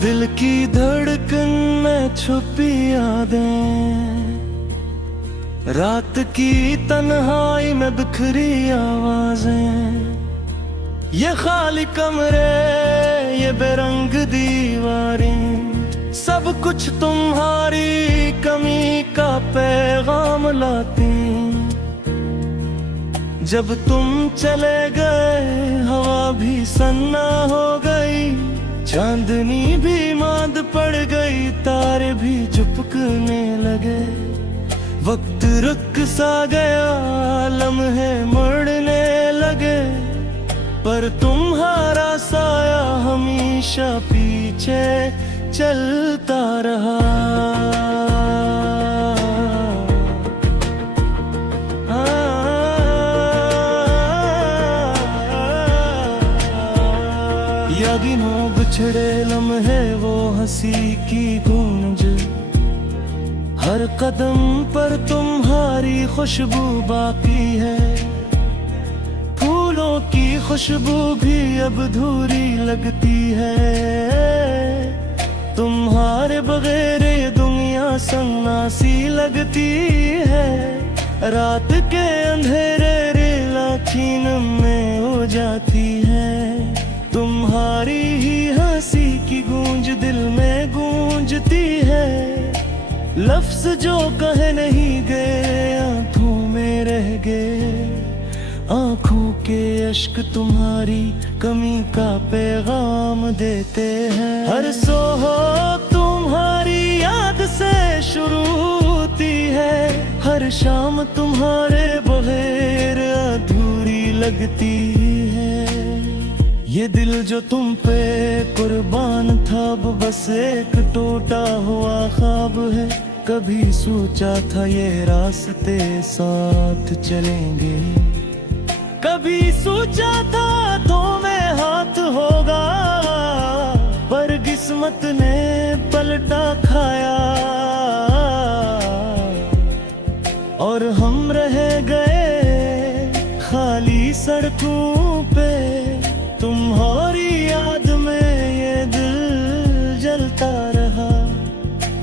दिल की धड़कन में छुपी यादें, रात की तन्हाई में बिखरी आवाजें, ये खाली कमरे, ये बेरंग दीवारें, सब कुछ तुम्हारी कमी का पैगाम लाती। जब तुम चले गए हवा भी सन्ना हो गई, चांदनी भी मांद पड़ गई, तारे भी झुपकने लगे। वक्त रुक सा गया, लम्हे मुड़ने लगे, पर तुम्हारा साया हमेशा पीछे चलता रहा। गिनों बिछड़े लम्हे वो हंसी की गूंज, हर कदम पर तुम्हारी खुशबू बाकी है। फूलों की खुशबू भी अब अधूरी लगती है, तुम्हारे बगैर ये दुनिया सन्नासी लगती है। रात के अंधेरे रेला छीन में हो जाती है, तुम्हारी ही हंसी की गूंज दिल में गूंजती है। लफ्ज जो कहे नहीं गए आंखों में रह गए, आंखों के अश्क तुम्हारी कमी का पैगाम देते हैं। हर सोहब तुम्हारी याद से शुरू होती है, हर शाम तुम्हारे बगैर अधूरी लगती है। ये दिल जो तुम पे कुर्बान था अब बस एक टूटा हुआ ख्वाब है। कभी सोचा था ये रास्ते साथ चलेंगे, कभी सोचा था तो में हाथ होगा, पर किस्मत ने पलटा खाया और हम रह गए खाली सड़कों पे। तुम्हारी याद में ये दिल जलता रहा,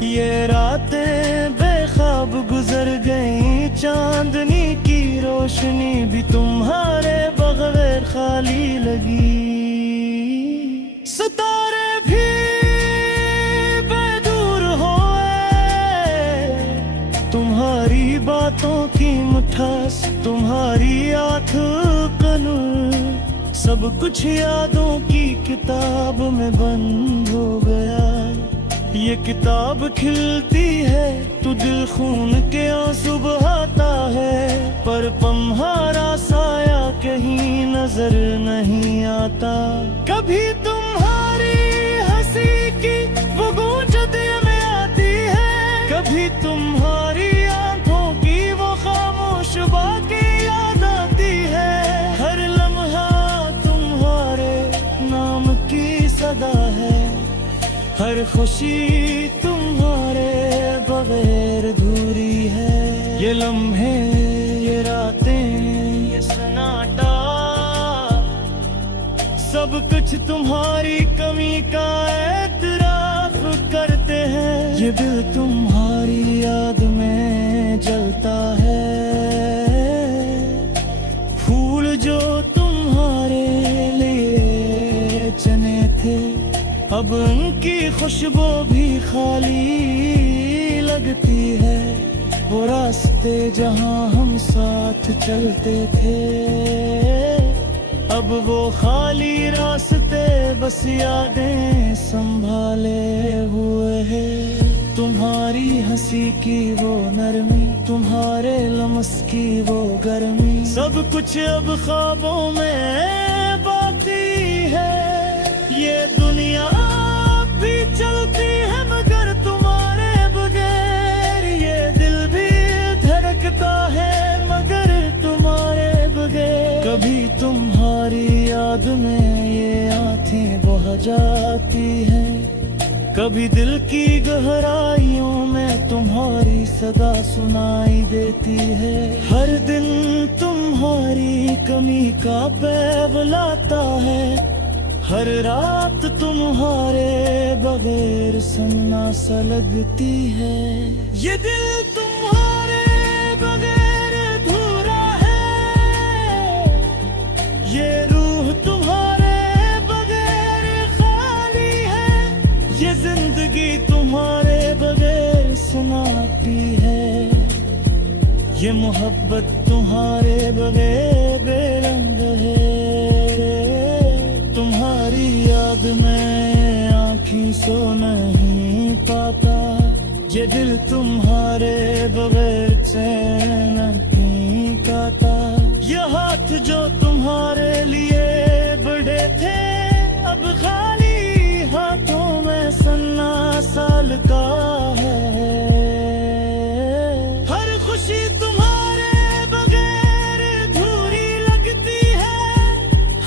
ये रातें बेख्वाब गुजर गई, चांदनी की रोशनी भी तुम्हारे बगैर खाली लगी। सितारे भी बेदूर होए, तुम्हारी बातों की मिठास, तुम्हारी आँख का नूर, सब कुछ यादों की किताब में बंद हो गया। ये किताब खिलती है तो दिल खून के आंसू बहाता है, पर तुम्हारा साया कहीं नजर नहीं आता। कभी तुम्हारी हंसी की वो गूंज दिल में आती है, कभी तुम्हारी आंखों की वो खामोश बाकी याद आती है। हर लम्हा तुम्हारे नाम की सदा है, हर खुशी तुम्हारे बगैर अधूरी है। ये लम्हे, ये रातें, ये सन्नाटा, सब कुछ तुम्हारी कमी का एतराफ करते हैं। ये दिल तुम्हारी याद में जलता है, फूल जो तुम्हारे लिए चने थे अब उनकी खुशबू भी खाली लगती है। वो रास्ते जहां हम साथ चलते थे, अब वो खाली रास्ते बस यादें संभाले हुए हैं। तुम्हारी हंसी की वो नरमी, तुम्हारे लम्स की वो गर्मी, सब कुछ अब ख्वाबों में बाकी है। ये दुनिया भी चलती है मगर तुम्हारे बगैर, ये दिल भी धड़कता है मगर तुम्हारे बगैर। कभी तुम्हारी याद में ये आँखें बह जाती हैं, कभी दिल की गहराइयों में तुम्हारी सदा सुनाई देती है। हर दिन तुम्हारी कमी का पैग लाता है, हर रात तुम्हारे बगैर सन्ना सा लगती है। ये दिल तुम्हारे बगैर अधूरा है, ये रूह तुम्हारे बगैर खाली है, ये जिंदगी तुम्हारे बगैर सुनाती है, ये मोहब्बत तुम्हारे बगैर बेरंग है। तुम्हारी याद में आँखी सो नहीं पाता, ये दिल तुम्हारे बगैर चैन नहीं पाता। ये हाथ जो तुम्हारे लिए बड़े थे, अब खाली हाथों में सन्ना साल का है। हर खुशी तुम्हारे बगैर अधूरी लगती है,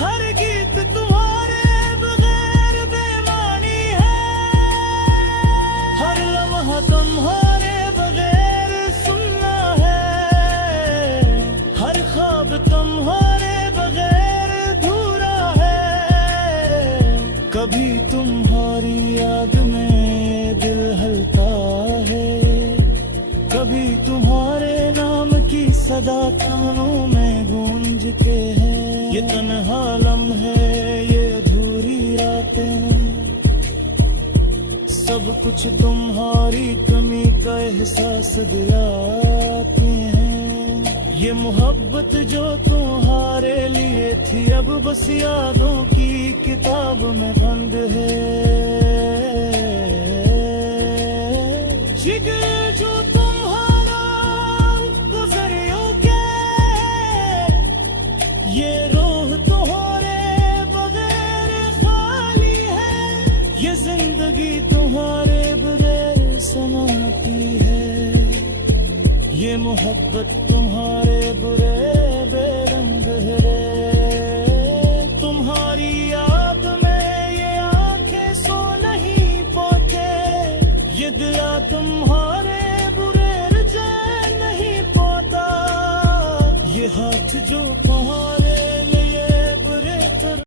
हर गीत तुम्हारे बगैर बेमानी है, हर लम्हा तुम्हारे बगैर सुनना है, हर ख्वाब तुम्हारे बगैर अधूरा है। कभी तुम्हारी याद में दिल हलता है, कभी तुम्हारे नाम की सदा कानों में गूंज के है। ये तन्हा लम्हे, ये अधूरी रातें, सब कुछ तुम्हारी कमी का एहसास दिलाते हैं। ये मोहब्बत जो तुम्हारे लिए थी, अब बस यादों की किताब में बंद है। जिगर जो तुम्हारा गुजरियों के, ये रोह तुम्हारे बगैर खाली है, ये जिंदगी तुम्हारे बगैर सुनाती है, ये मोहब्बत तुम